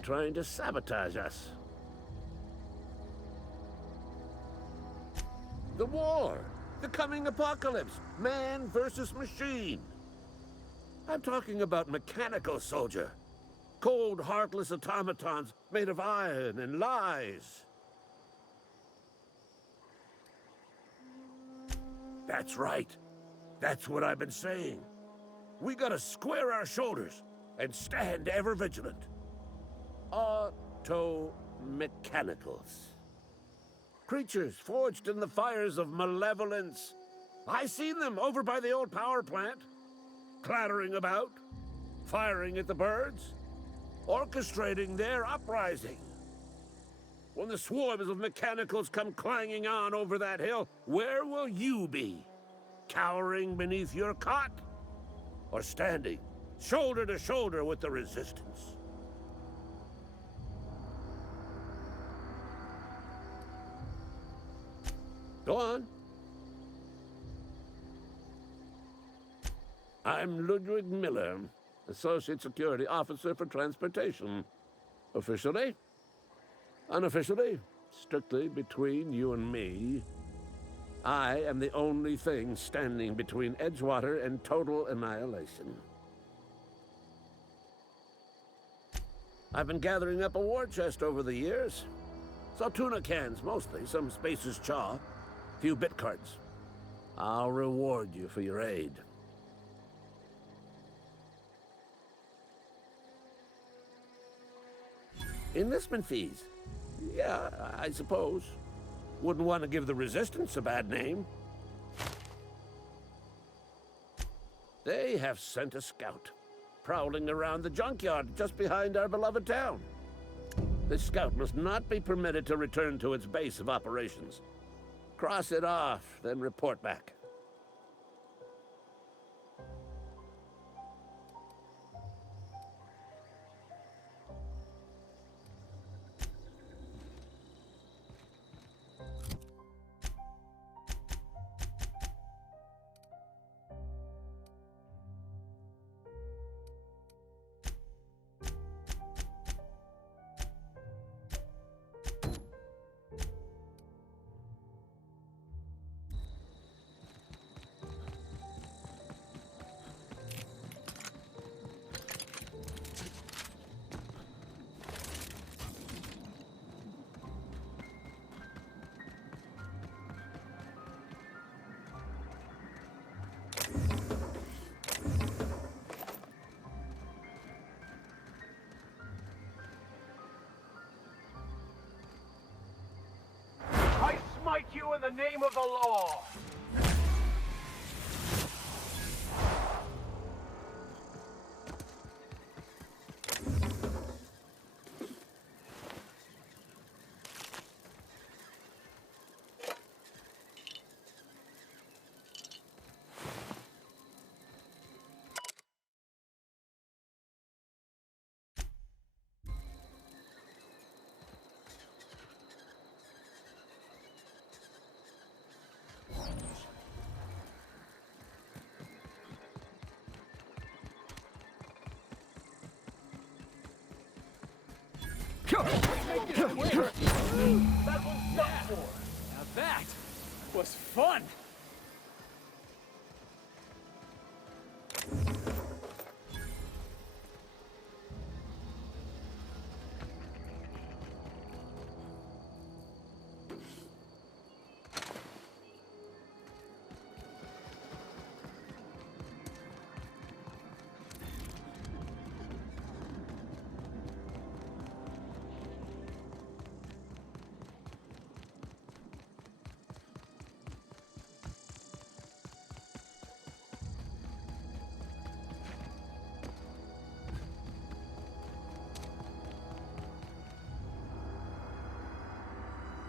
trying to sabotage us. The war, the coming apocalypse, man versus machine. I'm talking about mechanical soldier. Cold, heartless automatons made of iron and lies. That's right. That's what I've been saying. We gotta square our shoulders and stand ever vigilant. Auto-mechanicals. Creatures forged in the fires of malevolence. I seen them over by the old power plant, clattering about, firing at the birds, orchestrating their uprising. When the swarms of mechanicals come clanging on over that hill, where will you be? Cowering beneath your cot? Or standing, shoulder to shoulder with the resistance? Go on. I'm Ludwig Miller, Associate Security Officer for Transportation. Officially, unofficially, strictly between you and me, I am the only thing standing between Edgewater and total annihilation. I've been gathering up a war chest over the years. Saw tuna cans mostly, some Spacer's chaw, few bit cards. I'll reward you for your aid. Enlistment fees. Yeah, I suppose. Wouldn't want to give the Resistance a bad name. They have sent a scout, prowling around the junkyard just behind our beloved town. This scout must not be permitted to return to its base of operations. Cross it off, then report back. I smite you in the name of the law! That one's done for! Now that was fun!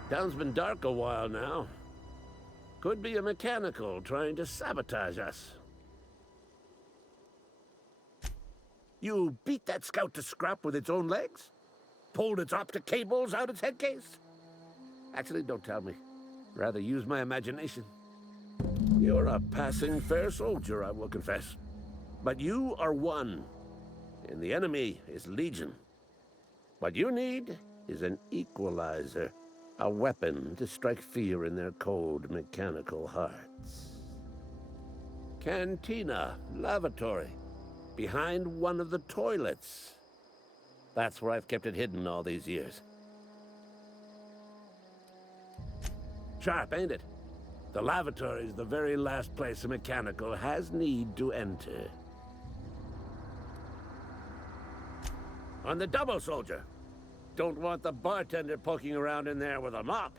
Town's been dark a while now. Could be a mechanical trying to sabotage us. You beat that scout to scrap with its own legs? Pulled its optic cables out its head case? Actually, don't tell me. Rather use my imagination. You're a passing fair soldier, I will confess. But you are one, and the enemy is legion. What you need is an equalizer, a weapon to strike fear in their cold mechanical hearts. Cantina, lavatory, behind one of the toilets. That's where I've kept it hidden all these years. Sharp, ain't it? The lavatory is the very last place a mechanical has need to enter. On the double, soldier. Don't want the bartender poking around in there with a mop.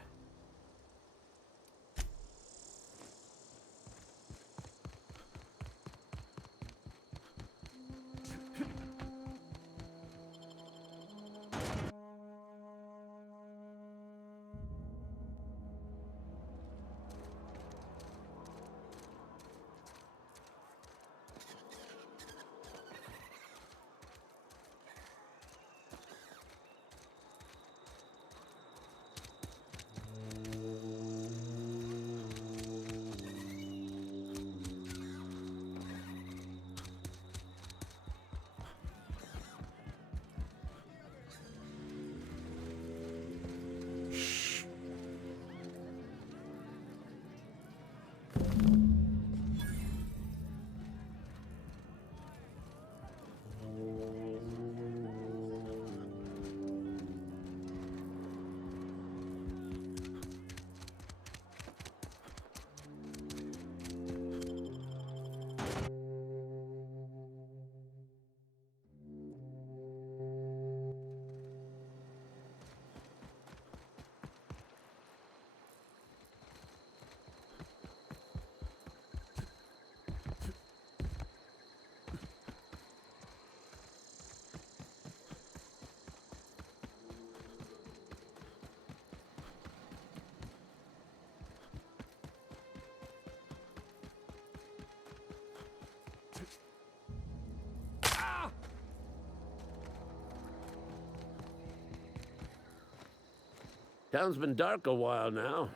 Town's been dark a while now.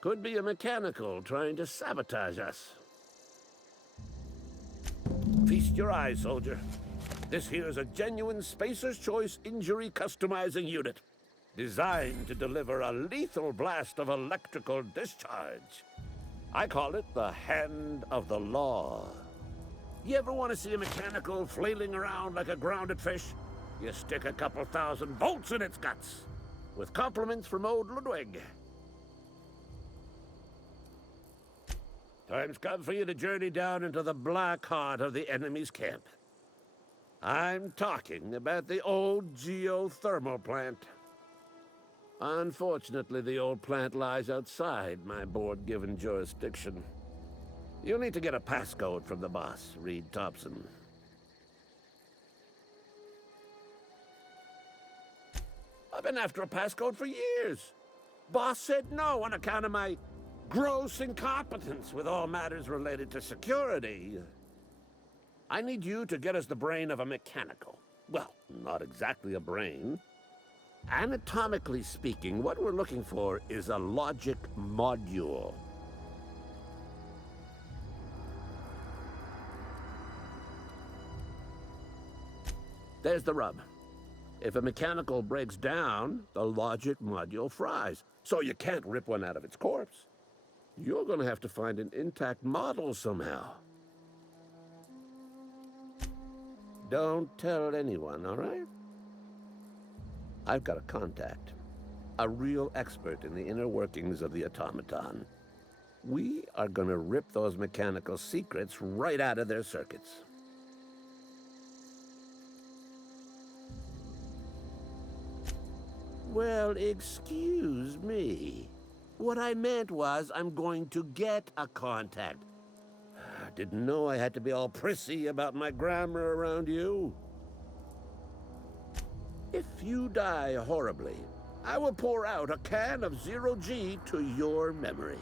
Could be a mechanical trying to sabotage us. Feast your eyes, soldier. This here's a genuine Spacer's Choice injury customizing unit, designed to deliver a lethal blast of electrical discharge. I call it the Hand of the Law. You ever want to see a mechanical flailing around like a grounded fish? You stick a couple thousand volts in its guts. With compliments from old Ludwig. Time's come for you to journey down into the black heart of the enemy's camp. I'm talking about the old geothermal plant. Unfortunately, the old plant lies outside my board-given jurisdiction. You'll need to get a passcode from the boss, Reed Thompson. I've been after a passcode for years. Boss said no on account of my gross incompetence with all matters related to security. I need you to get us the brain of a mechanical. Well, not exactly a brain. Anatomically speaking, what we're looking for is a logic module. There's the rub. If a mechanical breaks down, the logic module fries. So you can't rip one out of its corpse. You're gonna have to find an intact model somehow. Don't tell anyone, all right? I've got a contact. A real expert in the inner workings of the automaton. We are gonna rip those mechanical secrets right out of their circuits. Well, excuse me. What I meant was I'm going to get a contact. Didn't know I had to be all prissy about my grammar around you. If you die horribly, I will pour out a can of 0G to your memory.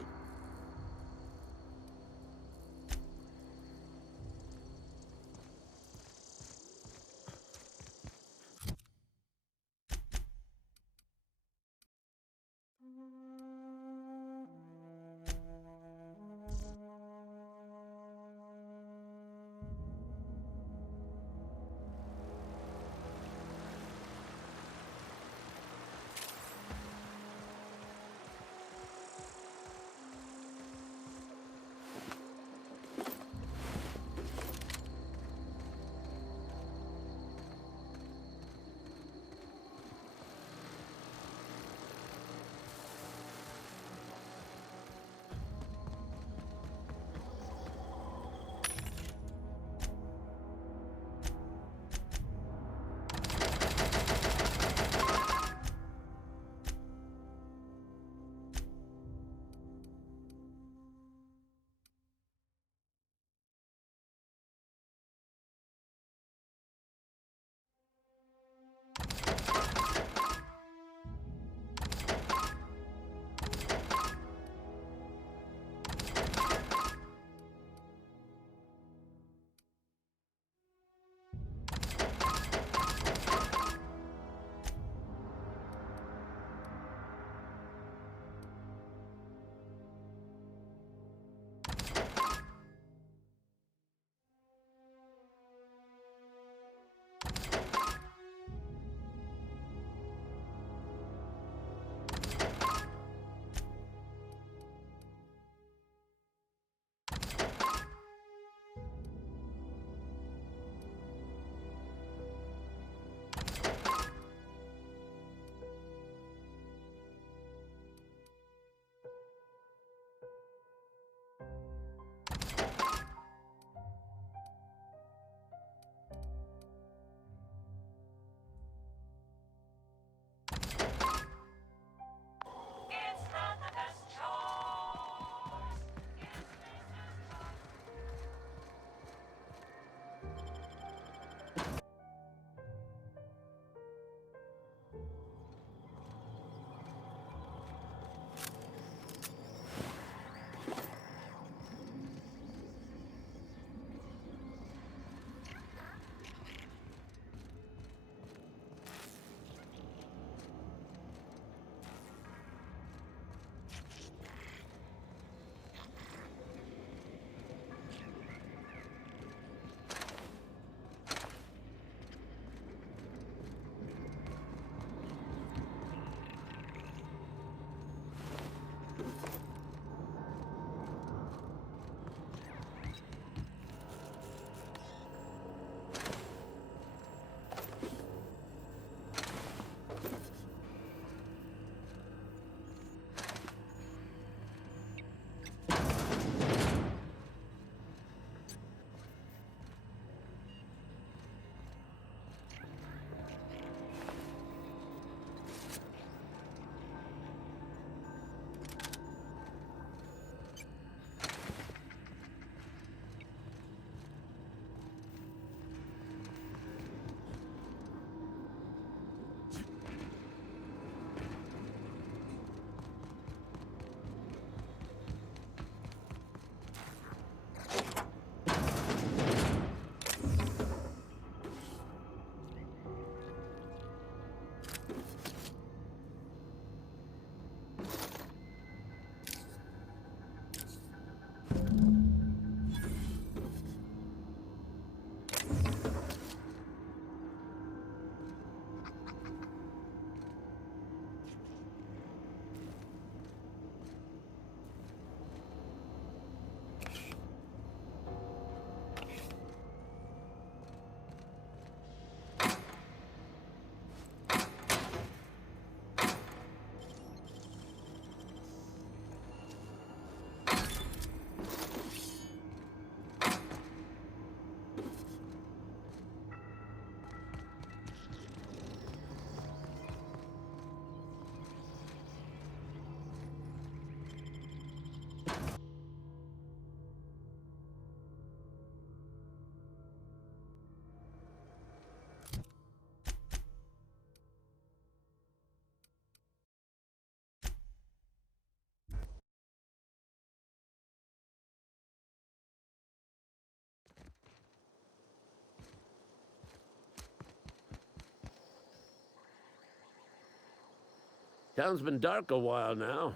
Town's been dark a while now.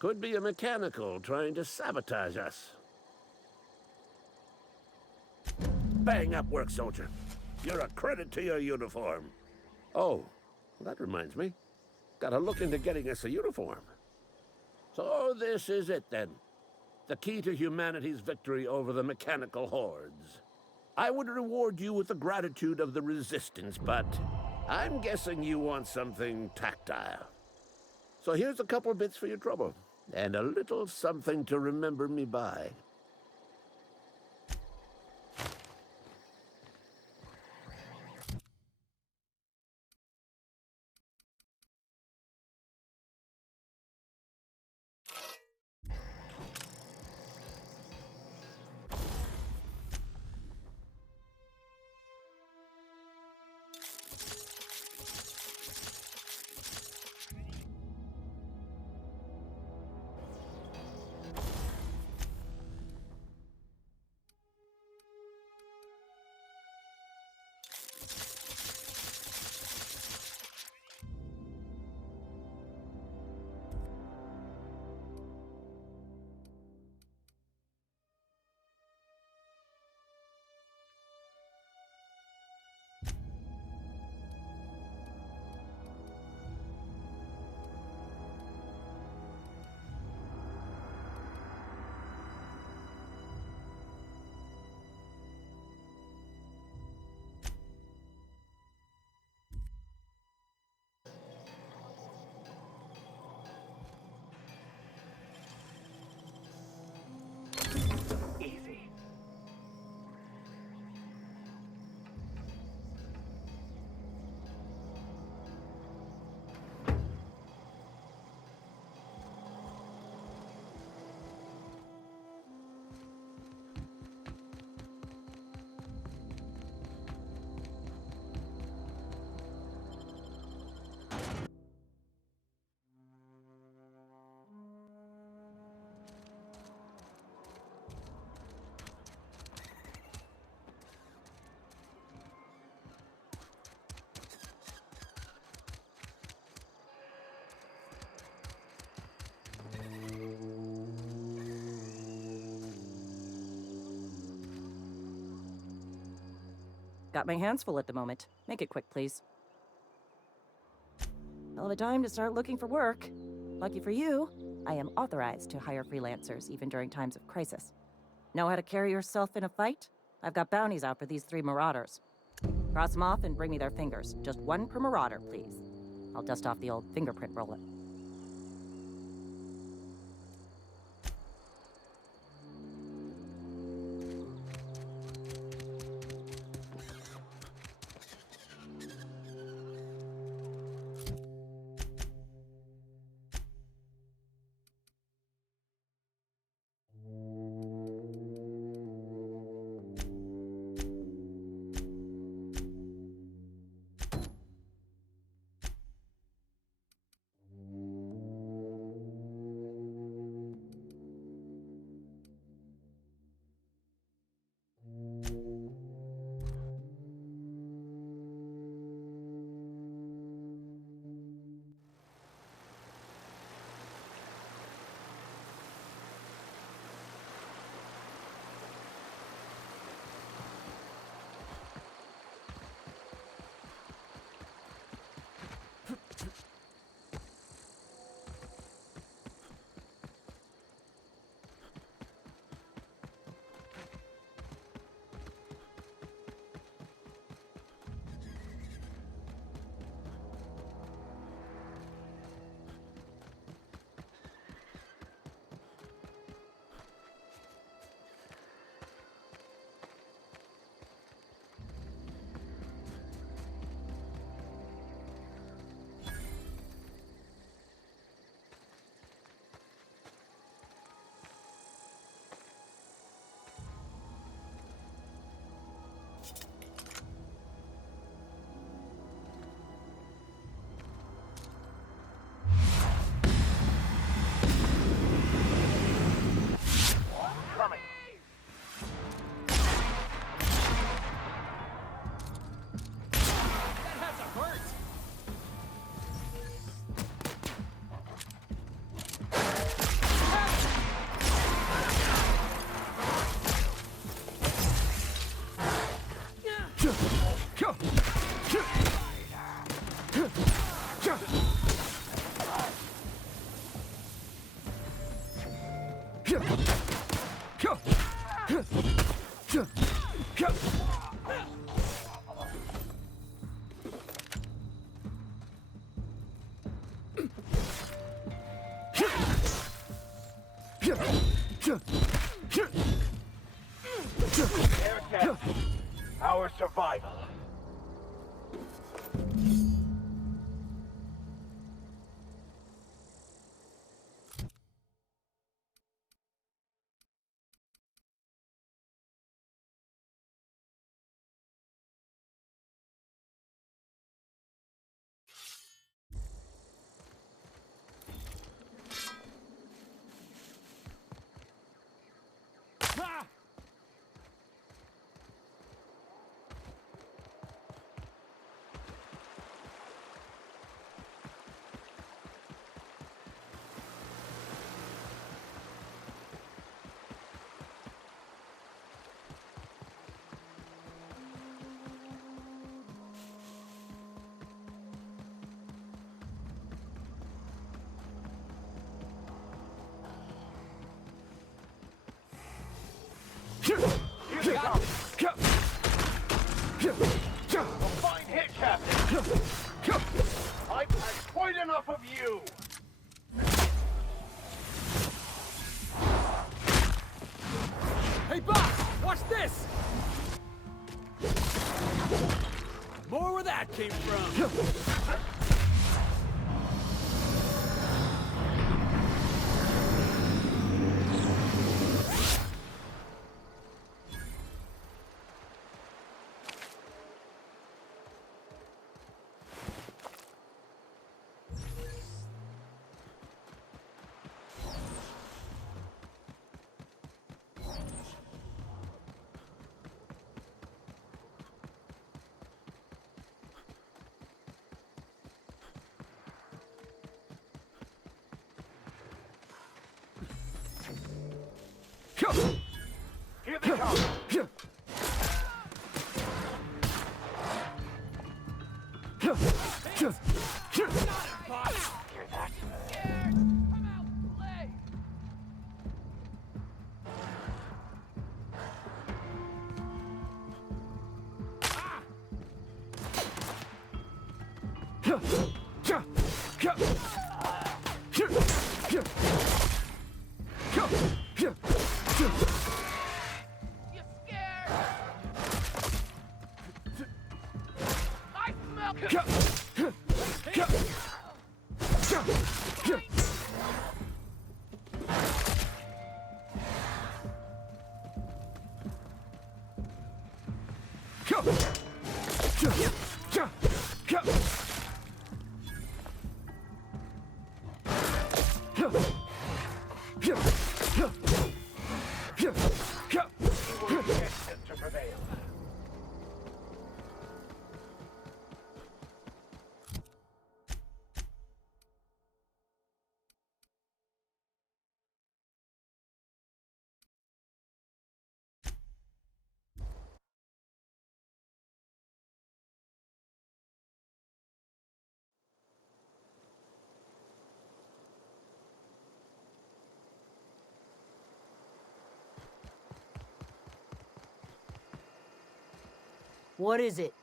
Could be a mechanical trying to sabotage us. Bang up work, soldier. You're a credit to your uniform. Oh, that reminds me. Gotta look into getting us a uniform. So this is it then. The key to humanity's victory over the mechanical hordes. I would reward you with the gratitude of the Resistance, but I'm guessing you want something tactile. So here's a couple bits for your trouble, and a little something to remember me by. Easy. Got my hands full at the moment. Make it quick, please. Hell of a time to start looking for work. Lucky for you, I am authorized to hire freelancers even during times of crisis. Know how to carry yourself in a fight? I've got bounties out for these 3 marauders. Cross them off and bring me their fingers. Just 1 per marauder, please. I'll dust off the old fingerprint roller. Their death, our survival. Ah! Here they come. A fine hit, Captain. I've had quite enough of you. Hey, boss! Watch this! More where that came from. Here they come. Hear that? Come out and play! You scared? I smell. We were destined to prevail. What is it?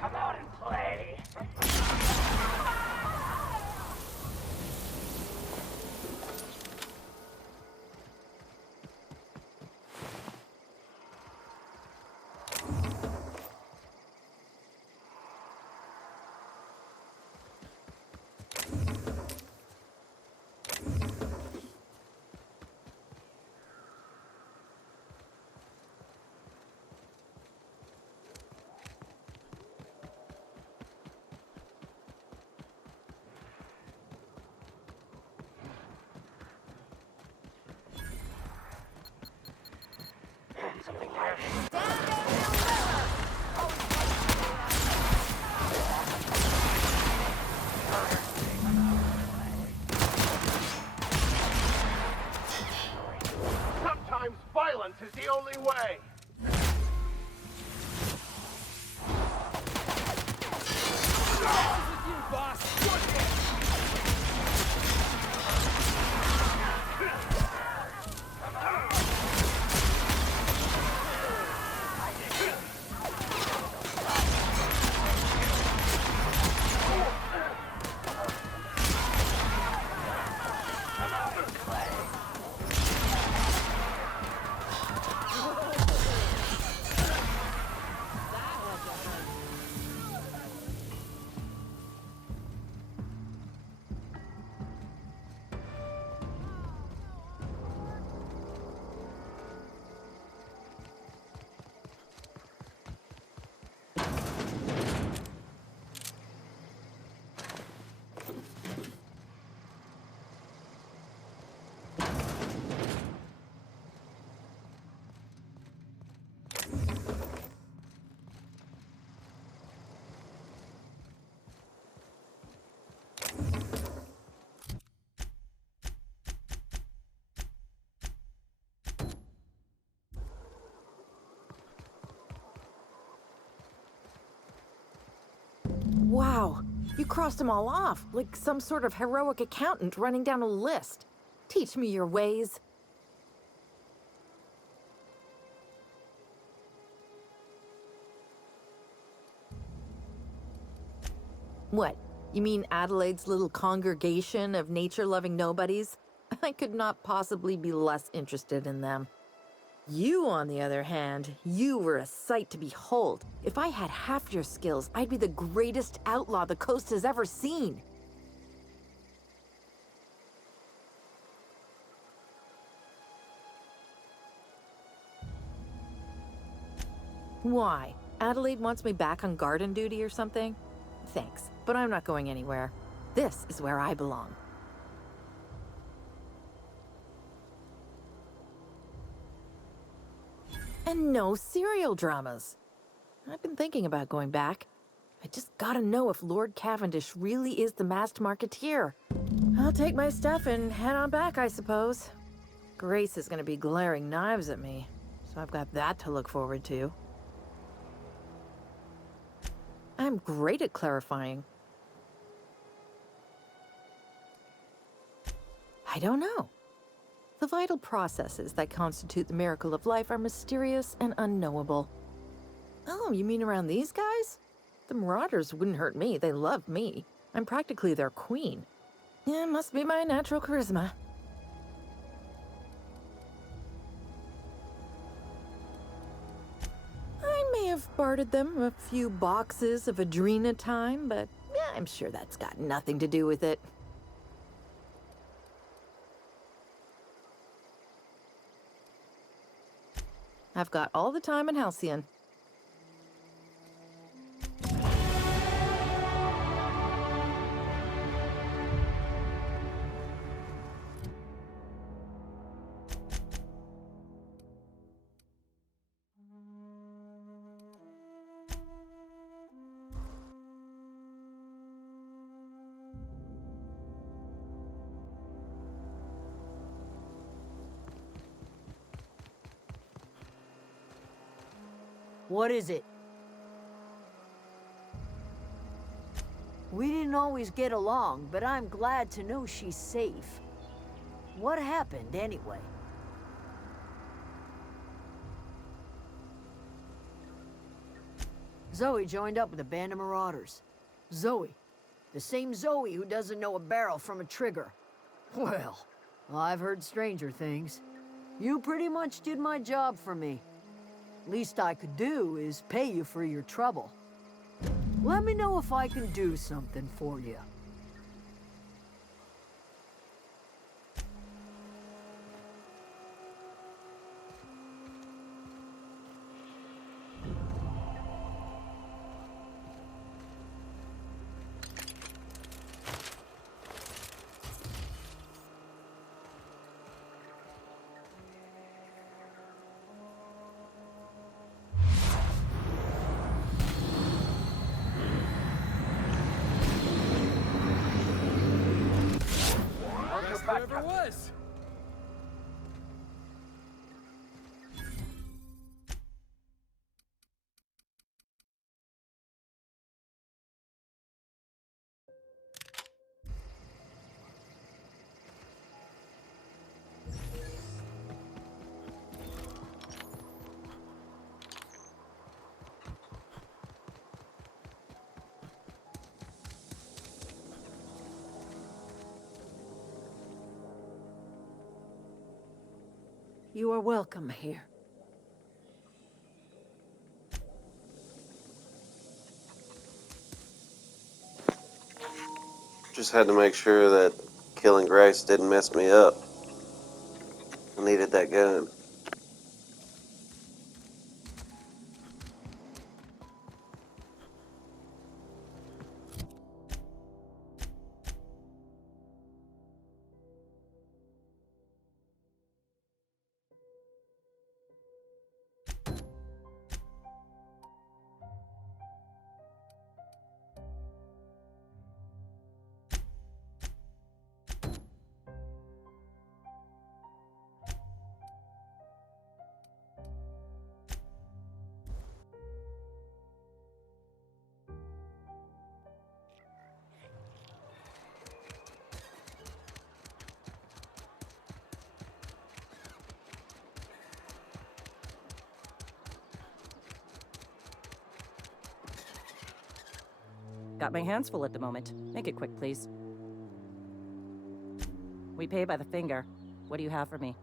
Come out and play. Something there. You crossed them all off, like some sort of heroic accountant running down a list. Teach me your ways. What? You mean Adelaide's little congregation of nature-loving nobodies? I could not possibly be less interested in them. You, on the other hand, you were a sight to behold. If I had half your skills, I'd be the greatest outlaw the coast has ever seen. Why? Adelaide wants me back on garden duty or something? Thanks, but I'm not going anywhere. This is where I belong. And no serial dramas. I've been thinking about going back. I just gotta know if Lord Cavendish really is the masked marketeer. I'll take my stuff and head on back, I suppose. Grace is gonna be glaring knives at me, so I've got that to look forward to. I'm great at clarifying. I don't know. The vital processes that constitute the miracle of life are mysterious and unknowable. Oh, you mean around these guys? The Marauders wouldn't hurt me. They love me. I'm practically their queen. Yeah, must be my natural charisma. I may have bartered them a few boxes of Adrena time, but yeah, I'm sure that's got nothing to do with it. I've got all the time in Halcyon. What is it? We didn't always get along, but I'm glad to know she's safe. What happened, anyway? Zoe joined up with a band of marauders. Zoe. The same Zoe who doesn't know a barrel from a trigger. Well, I've heard stranger things. You pretty much did my job for me. Least I could do is pay you for your trouble. Let me know if I can do something for you. Whoever it was. You are welcome here. Just had to make sure that killing Grace didn't mess me up. I needed that gun. Got my hands full at the moment. Make it quick, please. We pay by the finger. What do you have for me?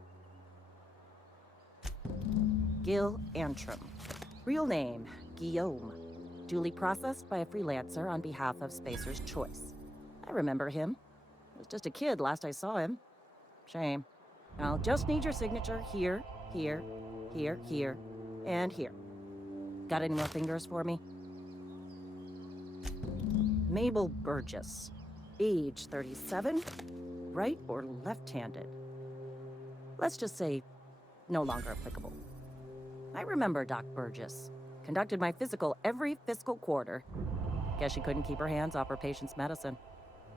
Gil Antrim. Real name, Guillaume. Duly processed by a freelancer on behalf of Spacer's Choice. I remember him. I was just a kid last I saw him. Shame. I'll just need your signature here, here, here, here, and here. Got any more fingers for me? Mabel Burgess. Age 37. Right or left-handed? Let's just say no longer applicable. I remember Doc Burgess. Conducted my physical every fiscal quarter. Guess she couldn't keep her hands off her patient's medicine.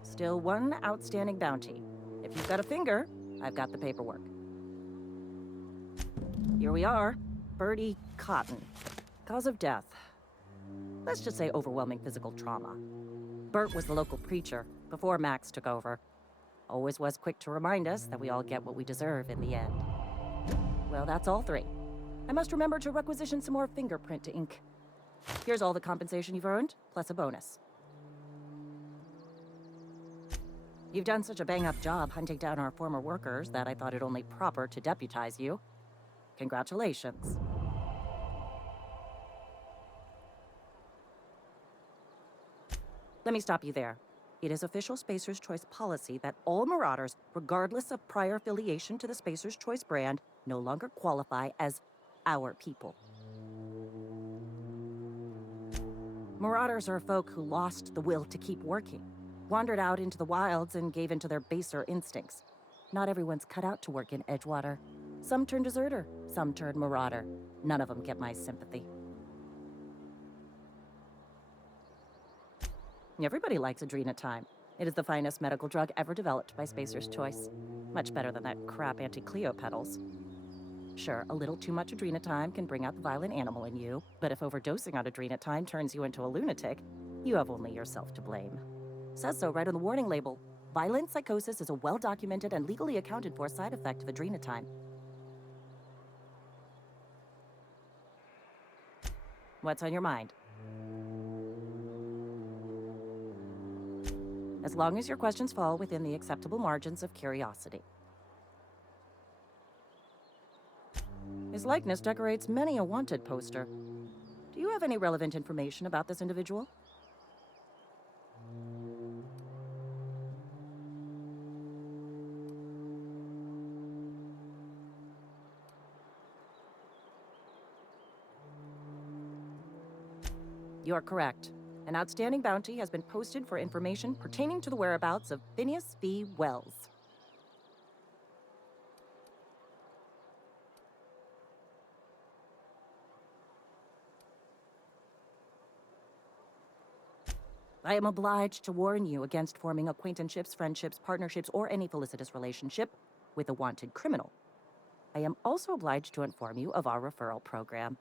Still one outstanding bounty. If you've got a finger, I've got the paperwork. Here we are. Bertie Cotton. Cause of death. Let's just say overwhelming physical trauma. Bert was the local preacher before Max took over. Always was quick to remind us that we all get what we deserve in the end. Well, that's all three. I must remember to requisition some more fingerprint ink. Here's all the compensation you've earned, plus a bonus. You've done such a bang-up job hunting down our former workers that I thought it only proper to deputize you. Congratulations. Let me stop you there. It is official Spacer's Choice policy that all Marauders, regardless of prior affiliation to the Spacer's Choice brand, no longer qualify as our people. Marauders are folk who lost the will to keep working, wandered out into the wilds and gave into their baser instincts. Not everyone's cut out to work in Edgewater. Some turn deserter, some turn marauder. None of them get my sympathy. Everybody likes Adrenatime. It is the finest medical drug ever developed by Spacer's Choice. Much better than that crap anti-Cleo pedals. Sure, a little too much Adrenatime can bring out the violent animal in you, but if overdosing on Adrenatime turns you into a lunatic, you have only yourself to blame. Says so right on the warning label. Violent psychosis is a well-documented and legally accounted for side effect of Adrenatime. What's on your mind? As long as your questions fall within the acceptable margins of curiosity. His likeness decorates many a wanted poster. Do you have any relevant information about this individual? You're correct. An outstanding bounty has been posted for information pertaining to the whereabouts of Phineas V. Wells. I am obliged to warn you against forming acquaintanceships, friendships, partnerships, or any felicitous relationship with a wanted criminal. I am also obliged to inform you of our referral program.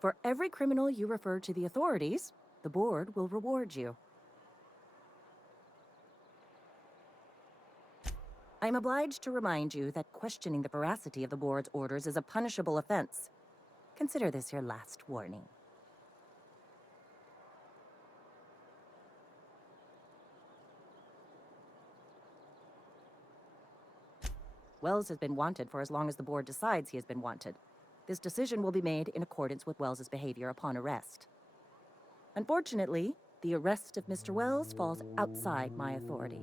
For every criminal you refer to the authorities, the board will reward you. I am obliged to remind you that questioning the veracity of the board's orders is a punishable offense. Consider this your last warning. Wells has been wanted for as long as the board decides he has been wanted. This decision will be made in accordance with Wells's behavior upon arrest. Unfortunately, the arrest of Mr. Wells falls outside my authority.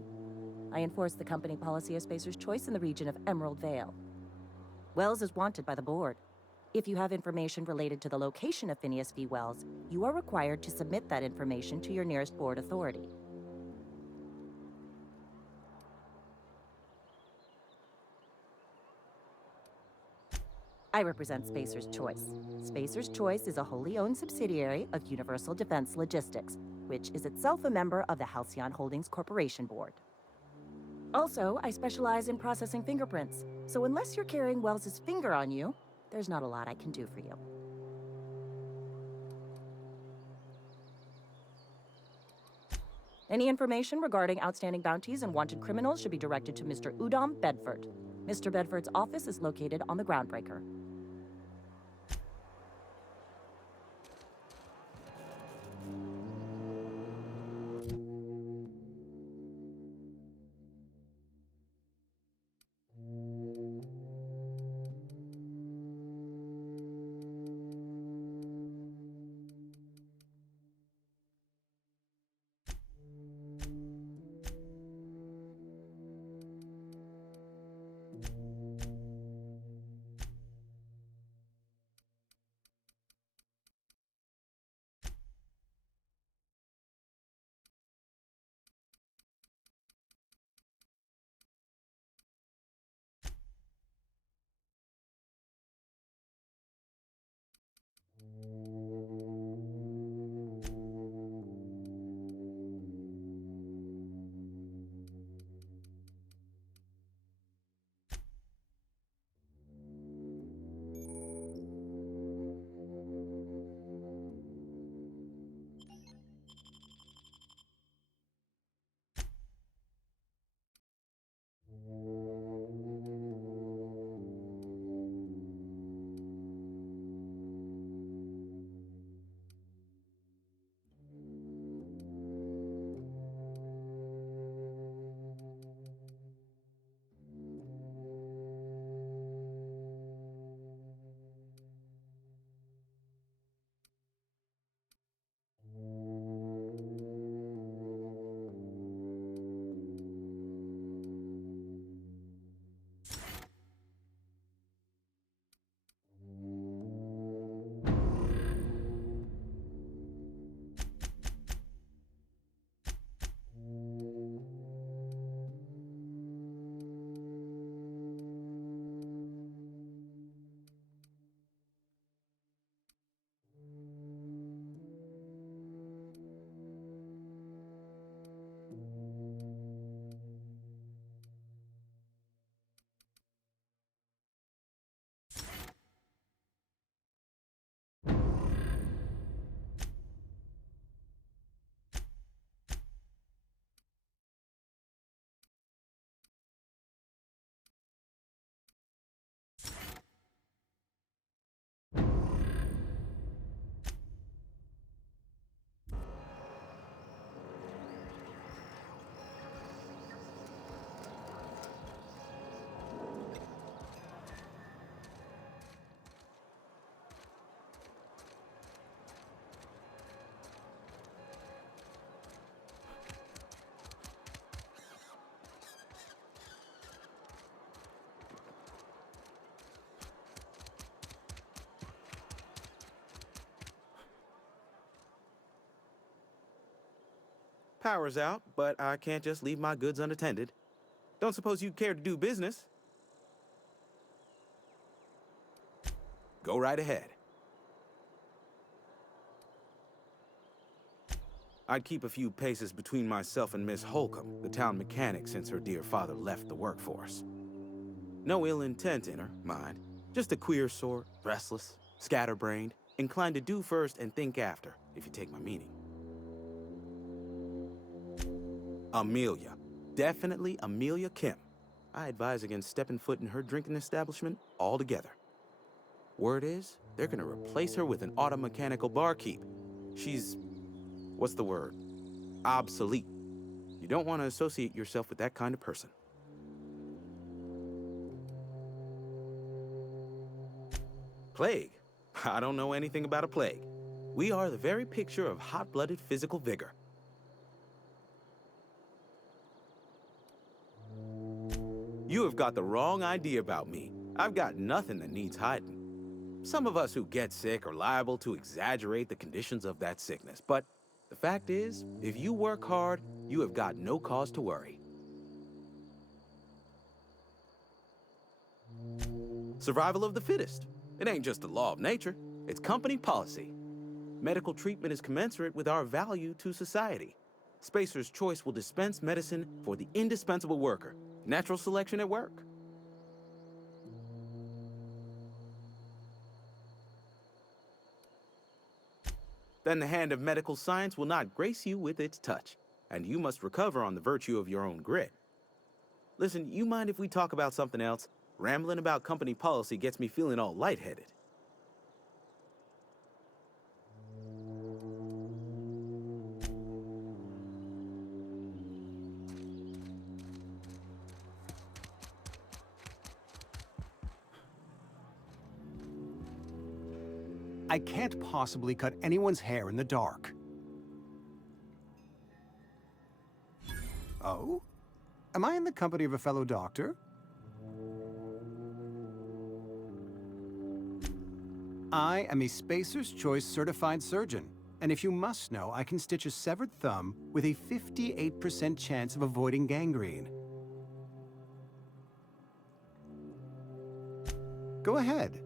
I enforce the company policy of Spacer's Choice in the region of Emerald Vale. Wells is wanted by the board. If you have information related to the location of Phineas V. Wells, you are required to submit that information to your nearest board authority. I represent Spacer's Choice. Spacer's Choice is a wholly owned subsidiary of Universal Defense Logistics, which is itself a member of the Halcyon Holdings Corporation Board. Also, I specialize in processing fingerprints, so unless you're carrying Wells's finger on you, there's not a lot I can do for you. Any information regarding outstanding bounties and wanted criminals should be directed to Mr. Udom Bedford. Mr. Bedford's office is located on the Groundbreaker. Power's out, but I can't just leave my goods unattended. Don't suppose you'd care to do business? Go right ahead. I'd keep a few paces between myself and Miss Holcomb, the town mechanic, since her dear father left the workforce. No ill intent in her, mind. Just a queer sort, restless, scatterbrained, inclined to do first and think after, if you take my meaning. Amelia. Definitely Amelia Kim. I advise against stepping foot in her drinking establishment altogether. Word is, they're gonna replace her with an auto-mechanical barkeep. She's... what's the word? Obsolete. You don't want to associate yourself with that kind of person. Plague? I don't know anything about a plague. We are the very picture of hot-blooded physical vigor. You have got the wrong idea about me. I've got nothing that needs hiding. Some of us who get sick are liable to exaggerate the conditions of that sickness, but the fact is, if you work hard, you have got no cause to worry. Survival of the fittest. It ain't just the law of nature, it's company policy. Medical treatment is commensurate with our value to society. Spacer's Choice will dispense medicine for the indispensable worker. Natural selection at work. Then the hand of medical science will not grace you with its touch, and you must recover on the virtue of your own grit. Listen, you mind if we talk about something else? Rambling about company policy gets me feeling all lightheaded. I can't possibly cut anyone's hair in the dark. Oh? Am I in the company of a fellow doctor? I am a Spacer's Choice certified surgeon, and if you must know, I can stitch a severed thumb with a 58% chance of avoiding gangrene. Go ahead.